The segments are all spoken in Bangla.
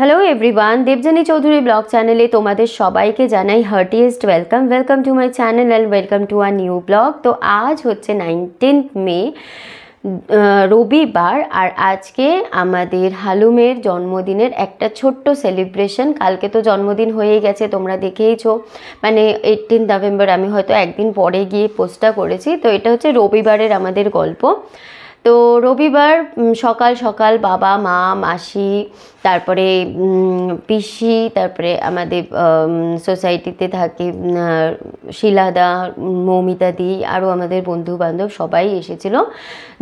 Hello everyone, Debjani Chowdhury blog चैनले तुम्हारे सबाइके जानाई heartiest welcome welcome to my channel and welcome to a new blog. तो आज होच्छे 19 मे रविवार और आज के आमादेर हालुमेर जन्मदिनेर एक छोट्ट सेलिब्रेशन। कालके तो जन्मदिन हो गेछे, तोमरा देखेइछो, माने 18 नवेम्बर आमी हयतो एकदिन परे गिये पोस्टटा करेछि। तो एटा होच्छे रविवारेर आमादेर गल्प। तो रविवार सकाल सकाल बाबा मा मासी तारपरे पिसी तारपरे आमादेर सोसाइटीते थाके शीलादा मौमिता दी आरो आमादेर बंधु बान्धव सबाई एसेछिलो।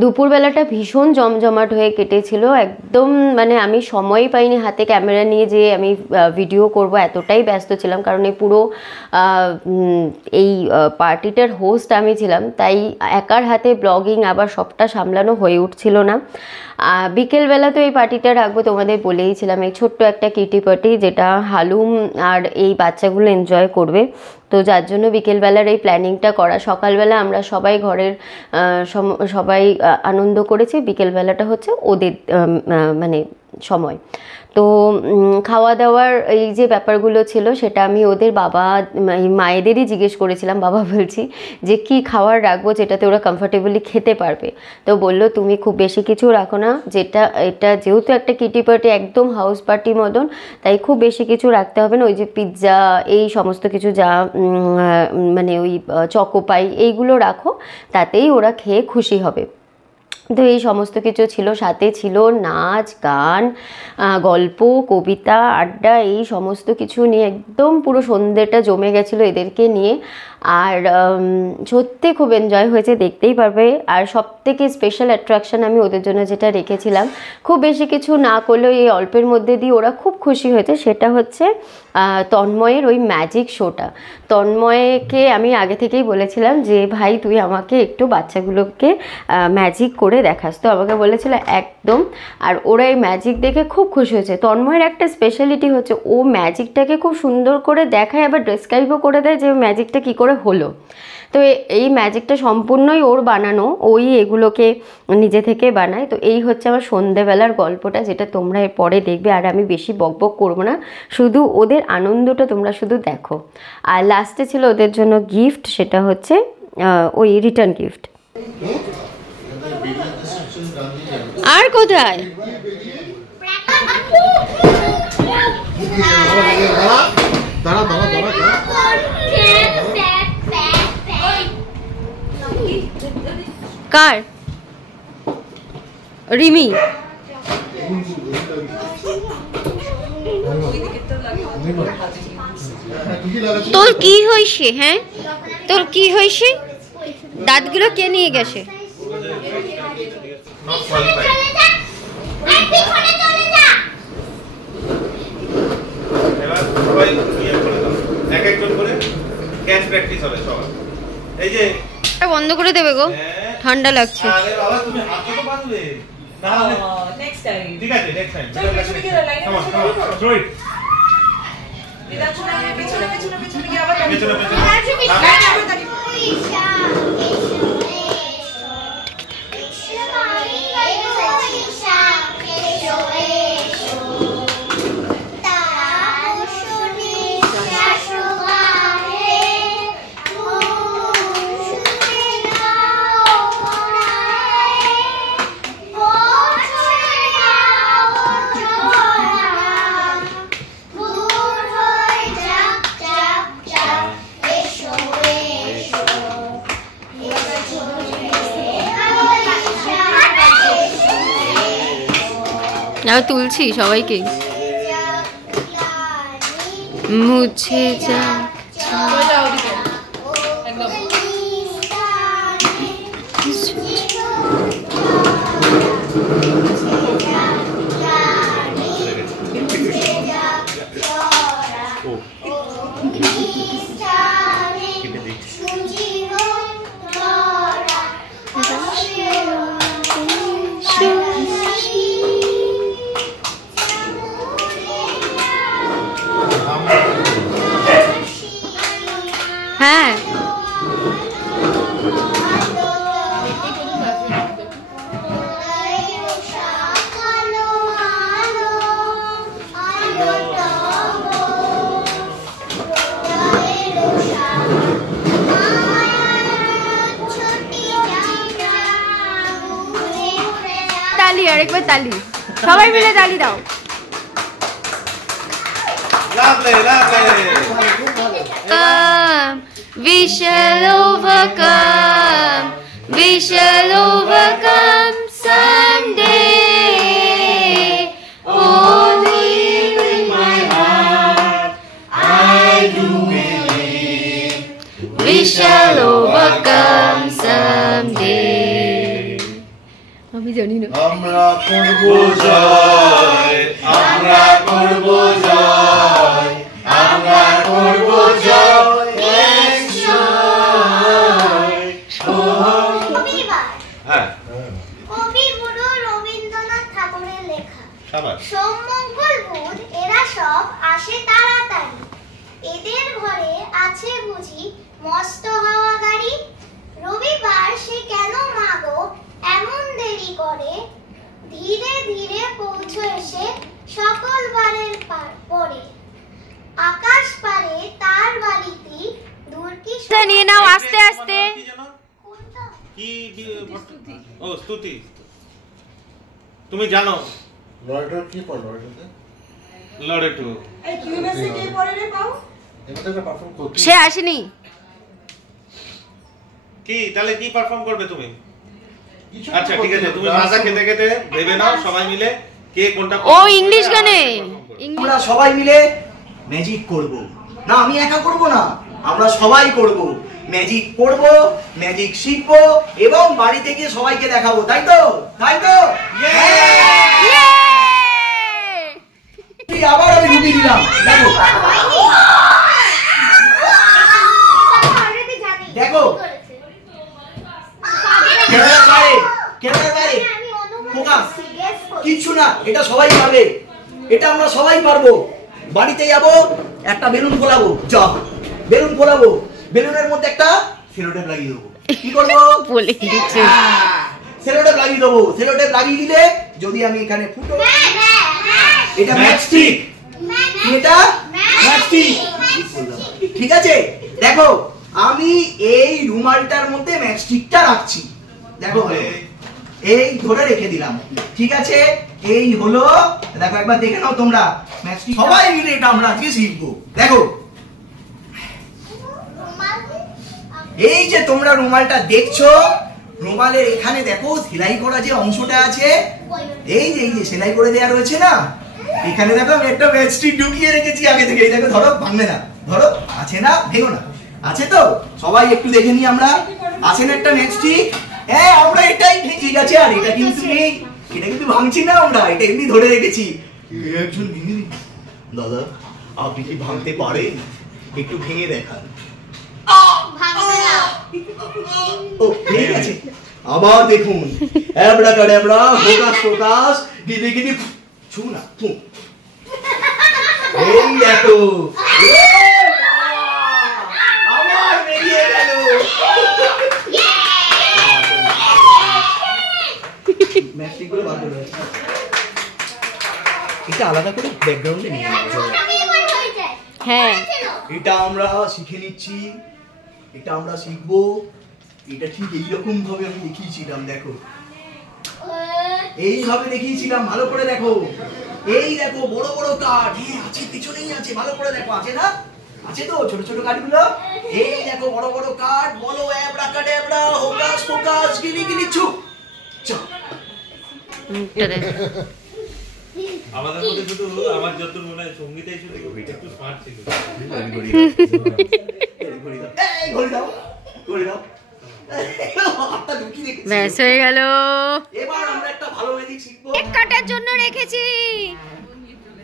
दुपुर बेलाटा भीषण जमजमाट हये केटेछिलो, एकदम माने आमी समय पाइनि हाते क्यामेरा निये जे आमी भिडियो करब, एतटाई व्यस्त छिलाम कारण এই পুরো এই পার্টিটার হোস্ট আমি ছিলাম, তাই একার হাতে ব্লগিং আবার সবটা সামলানো হয়ে উঠছিল না। বিকেল বেলা তো এই পার্টিটা রাখবো, তোমাদের বলেইছিলাম, এই ছোট্ট একটা কিটি পার্টি যেটা হালুম আর এই বাচ্চাগুলো এনজয় করবে। তো যার জন্য বিকেলবেলার এই প্ল্যানিংটা করা। সকালবেলা আমরা সবাই ঘরের সবাই আনন্দ করেছি, বিকেলবেলাটা হচ্ছে ওদের মানে সময়। তো খাওয়া দাওয়ার এই যে ব্যাপারগুলো ছিল সেটা আমি ওদের বাবা মায়েদেরই জিজ্ঞেস করেছিলাম, বাবা বলছি যে কি খাবার রাখবো যেটাতে ওরা কমফর্টেবলি খেতে পারবে। তো বললো তুমি খুব বেশি কিছু রাখো না, এটা যেহেতু একটা কিটি পার্টি একদম হাউস পার্টি মতন, তাই খুব বেশি কিছু রাখতে হবে না। ওই যে পিৎজা এই সমস্ত কিছু যা মানে ওই চকোপাই এইগুলো রাখো, তাতেই ওরা খেয়ে খুশি হবে। তো এই সমস্ত কিছু ছিল, সাথে ছিল নাচ গান গল্প কবিতা আড্ডা এই সমস্ত কিছু নিয়ে একদম পুরো সন্ধ্যেটা জমে গেছিলো এদেরকে নিয়ে। আর সত্যি খুব এনজয় হয়েছে, দেখতেই পারবে। আর সবথেকে স্পেশাল অ্যাট্রাকশন আমি ওদের জন্য যেটা রেখেছিলাম, খুব বেশি কিছু না করলেও এই অল্পের মধ্যে দিয়ে ওরা খুব খুশি হয়েছে, সেটা হচ্ছে তন্ময়ের ওই ম্যাজিক শোটা। তন্ময়কে আমি আগে থেকেই বলেছিলাম যে ভাই তুই আমাকে একটু বাচ্চাগুলোকে ম্যাজিক করে দেখাস, তো আমাকে বলেছিল একদম। আর ওরা এই ম্যাজিক দেখে খুব খুশি হয়েছে। তন্ময়ের একটা স্পেশালিটি হচ্ছে ও ম্যাজিকটাকে খুব সুন্দর করে দেখায়, আবার ডেসক্রাইবও করে দেয় যে ম্যাজিকটা কী করে হলো। তো এই ম্যাজিকটা সম্পূর্ণই ওর বানানো, ওই এগুলোকে নিজে থেকে বানায়। তো এই হচ্ছে আমার সন্ধেবেলার গল্পটা, যেটা তোমরা এর পরে দেখবে। আর আমি বেশি বকবক করবো না, শুধু ওদের আনন্দটা তোমরা শুধু দেখো। আর লাস্টে ছিল ওদের জন্য গিফট, সেটা হচ্ছে ওই রিটার্ন গিফট। আর কোথায় কার রিমি তোর কি হয়েছে? হ্যাঁ তোর কি হয়েছে? দাঁতগুলো কে নিয়ে গেছে? বন্ধ করে দেবে গো, ঠান্ডা লাগছে। তুলছি সবাইকে, মুছে যা হ্যাঁ আরেকবার তালি, সবাই মিলে তালি দাও। We shall overcome, we shall overcome someday. Oh, deep in my heart, I do believe we shall overcome someday. আমি জানি না। আমরা করব জয়, আমরা করব জয়, আমরা করব জয়। কবি গুরু রবীন্দ্রনাথ ঠাকুরের লেখা। সোমমঙ্গল বুধ এরা সব আসে তাড়াতাড়ি, এদের ঘরে আছে বুঝি মস্ত হাওয়া গাড়ি। রবিবার সে কেন মাগো এমন দেরি করে, ধীরে ধীরে পৌঁছে এসে সকল বারের পরে। আকাশ পারে তার বাড়িতে দূর কি নিয়ে নাও আস্তে আস্তে। ও স্তুতি, তুমি জানো লরেটো কি পড়? লরেটোতে লরেটো এই কিউএমএসি কে পড়ে রে পাও? এটাতে একটা পারফর্ম করতে সে আসেনি কি? তাহলে কি পারফর্ম করবে তুমি? আচ্ছা ঠিক আছে, তুমি মাজা খেতে খেতে ভেবে নাও সবাই মিলে কে কোনটা। ও ইংলিশ গানে। আমরা সবাই মিলে ম্যাজিক করব। না আমি একা করব না, আমরা সবাই করব। ম্যাজিক করব, ম্যাজিক শিখব এবং বাড়িতে গিয়ে সবাইকে দেখাবো, তাই তো? তাই তো? আবার আমি ঢুকিয়ে দিলাম। দেখো দেখো কিচ্ছু না, এটা সবাই পারবে, এটা আমরা সবাই পারবো। বাড়িতে যাবো, একটা বেলুন ফোলাবো, যা বেলুন ফোলাবো, বেলুনের মধ্যে একটা সেলোটেপ লাগিয়ে দেবো। কি করবো? বলে দিচ্ছে সেলোটেপ লাগিয়ে দেবো। সেলোটেপ লাগিয়ে দিলে যদি আমি এখানে ফুটো, এটা ম্যাচস্টিক, এটা ম্যাচস্টিক, ঠিক আছে? দেখো আমি এই রুমালটার মধ্যে ম্যাচস্টিকটা রাখছি, দেখো এই ধরে রেখে দিলাম, ঠিক আছে? এই হলো, দেখো একবার দেখে নাও তোমরা ম্যাচস্টিক। সবাই মিলে এটা আমরা আজকে শিখবো। দেখো এই যে তোমরা রুমালটা দেখছো, রুমালের এখানে দেখো সেলাই করা যে অংশটা আছে, এই যে সেলাই করে দেওয়া রয়েছে না, এখানে দেখো আমি একটা ম্যাচস্টিক ঢুকিয়ে রেখেছি আগে থেকে। এই দেখো, ধরো ভাঙবে না, ধরো, আছে না? ভেঙো না, আছে তো? সবাই একটু দেখে নি আমরা, আছে না একটা ম্যাচস্টিক? হ্যাঁ আমরা এটাই, ঠিক আছে। আর এটা কিন্তু নেই, এটা কিন্তু ভাঙছি না আমরা, এটা এমনি ধরে রেখেছি। একজন ভেঙে দিন দাদা, আপনি কি ভাঙতে পারেন? একটু ভেঙে দেখান। ও ঠিক আছে, আবার দেখুন, এবড়া কাডেবড়া, ফোকাস ফোকাস, গিদি গিদি, ছু না ছু। এই দেখো আমার বেরিয়ে গেল। ম্যাচটিগুলো বার করে এটা আলাদা করে ব্যাকগ্রাউন্ডে নিয়ে যাবো। হ্যাঁ এটা আমরা শিখে নিচ্ছি, এটা আমরা শিখবো। এটা ঠিক এইরকম ভাবে আমি দেখিয়েছিলাম, দেখো এইভাবে দেখিয়েছিলাম, ভালো করে দেখো। এই দেখো বড় বড় কাঠ, হ্যাঁ আছে, পিছনেই আছে, ভালো করে দেখো, আছে না? আছে তো ছোট ছোট কাঠগুলো? এই দেখো বড় বড় কাঠ, বলো এবড়া কাডেবড়া, হোকাস ফোকাস, গিলি গিলি ছু। আমাদের মধ্যে শুধু আমার যত মনে হয় সঙ্গীতাই শুধু একটু স্মার্ট ছিল। এই ঘড়ি দাও, ঘড়ি দাও। ব্যাস হয়ে গেল। এবার আমরা একটা ভালো ম্যাজিক শিখবো। কেক কাটার জন্য রেখেছি,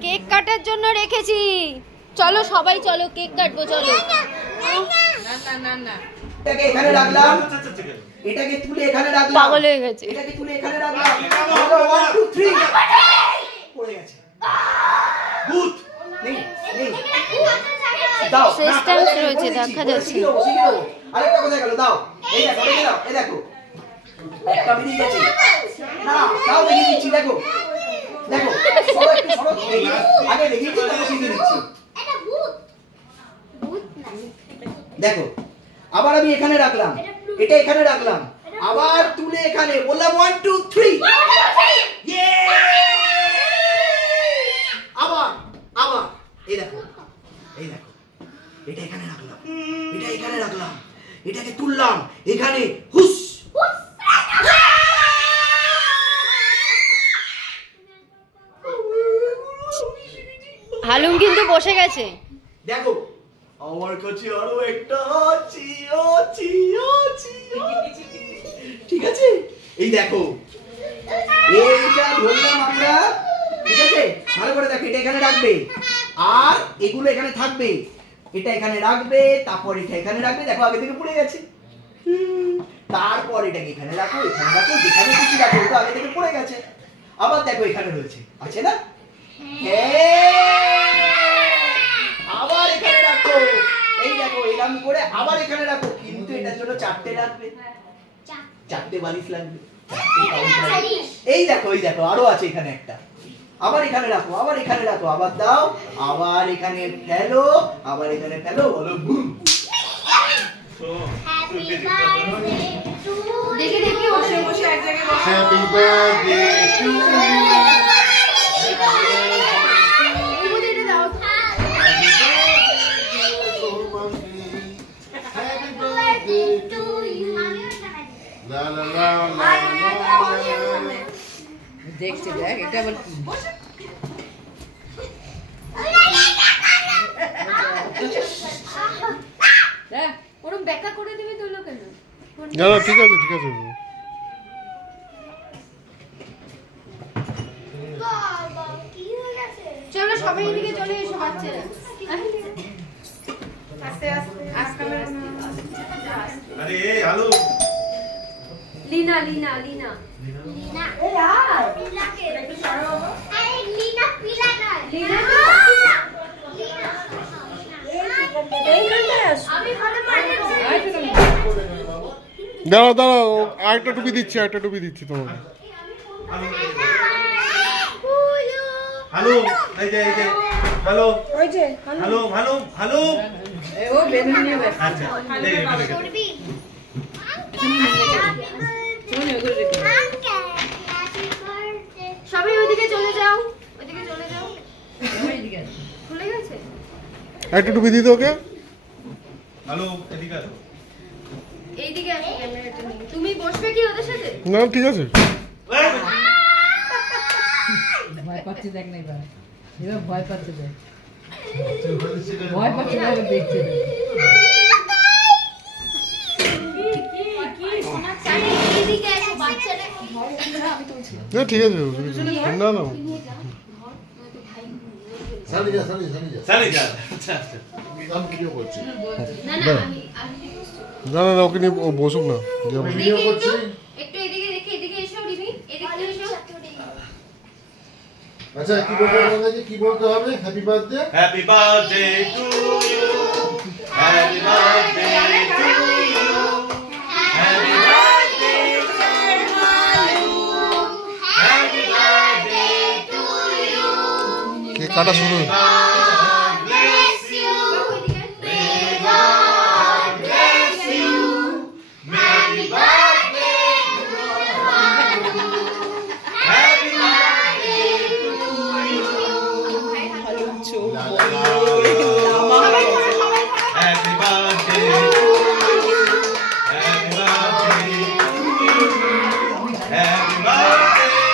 কেক কাটার জন্য রেখেছি। চলো সবাই চলো, কেক কাটবো চলো। এটাকে এখানে রাখলাম, এটাকে তুলে এখানে রাখলাম, পাগল হয়ে গেছে। এটাকে তুলে এখানে রাখলাম, 1 2 3 পড়ে গেছে। ভূত নেই নেই, দাও সিস্টেম রয়েছে, দেখা যাচ্ছে না। আরেকটা কোথায় গেল? দাও, এই দেখো, এই দাও, এই দেখো একটা বেরিয়ে গেছে। না দাও, দেখিয়ে দিচ্ছি, দেখো দেখো, সরো একটু সরো, আগে দেখিয়ে দিচ্ছি, তারপর শিখিয়ে দিচ্ছি। এটা ভূত, ভূত না। দেখো আবার আমি এখানে রাখলাম, এটা এখানে রাখলাম, আবার তুলে এখানে বললাম 1 2 3 আবার আবার এই দেখো এটা এখানে রাখলাম, এটা এখানে রাখলাম, এটাকে তুললাম এখানে, হুস হালুম কিন্তু বসে গেছে। দেখো আমার কাছে আরো একটা আছে। ঠিক আছে, এই দেখো এইটা ধরলাম আমরা। ঠিক আছে, ভালো করে দেখো, এটা এখানে রাখবে আর এগুলো এখানে থাকবে। এটা এখানে রাখবে, তারপর এটা এখানে রাখবে। দেখো আগে থেকে পড়ে গেছে। তারপর এটাকে এখানে রাখো, এখানে রাখো, যেখানে খুশি রাখো। এটা আগে থেকে পড়ে গেছে। আবার দেখো এখানে রয়েছে, আছে না? আবার এখানে রাখো, এই দেখো এরকম করে আবার এখানে রাখো। কিন্তু এটার জন্য 4টে রাখবে, 4টে বালিশ লাগবে। এই দেখো আরো আছে এখানে একটা। আবার এখানে রাখো, আবার এখানে রাখো, আবার দাও, আবার এখানে ফেলো, আবার এখানে ফেলো, বলো বুম। দেখে দেখে বসে বসে এক জায়গায় বসে। Happy birthday to you. লা লা লা লা। দেখছে, দেখ এটা আবার কি? দেখ ওরম ব্যাখ্যা করে দিবি তুই কেন? না না ঠিক আছে ঠিক আছে। চলো সবাই এদিকে চলে এসো বাচ্চারা। আস্তে আস্তে আস্তে আরে হ্যালো লীনা লীনা লীনা লীনা এই আয় লীনাকে আরে লীনা পিলা নয় লীনা লীনা এইখানটায় আসো। আমি ভালো পারছি দাঁড়াও দাঁড়াও, আরেকটা টুপি দিচ্ছি তোমাকে। হ্যালো এই যে হ্যালো ওই যে হ্যালো এই ও বেলুন নিয়ে বসে। আচ্ছা এই রেখে করবি শুনে ওগুলো রেখে। হ্যাপি বার্থডে সবাই ওইদিকে চলে যাও, ওইদিকে চলে যাও। ওইদিকে খুলে গেছে। একটা টুপি দিতে ওকে। হ্যালো এদিকে আসো। এইদিকে আসো ক্যামেরাটা নিয়ে। তুমি বসবে কি ওদের সাথে? না ঠিক আছে। ভয় পাচ্ছে দেখ না এবার, এবার ভয় পাচ্ছে দেখ, ভয় পাচ্ছে দেখ, দেখছে দেখ। এইদিকে এসো বাচ্চাটা না ঠিক আছে, না না সালি যা। চলে যা আচ্ছা আচ্ছা আমি ভিডিও করছি। না না না ওকে নিয়ে ও বসুক না। ভিডিও করছি। একটু এদিকে দেখে এদিকে এসো রিমি, এদিকে এসো। আচ্ছা কি বলতে হবে, কি বলতে হবে? Happy birthday. Happy birthday to you happy birthday to you happy birthday happy birthday to you cake কাটা শুরু? bless you may God bless you happy birthday to you happy birthday to you happy birthday happy birthday to you happy birthday to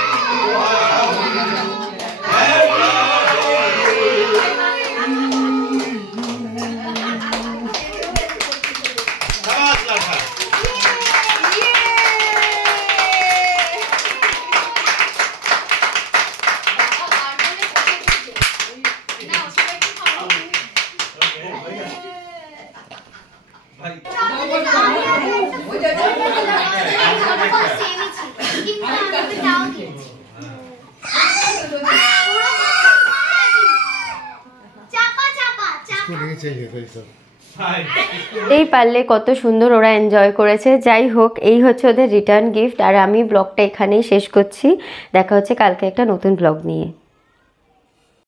এই পারলে কত সুন্দর ওরা এনজয় করেছে। যাই হোক, এই হচ্ছে ওদের রিটার্ন গিফট। আর আমি ব্লগটা এখানেই শেষ করছি। দেখা হচ্ছে কালকে একটা নতুন ব্লগ নিয়ে।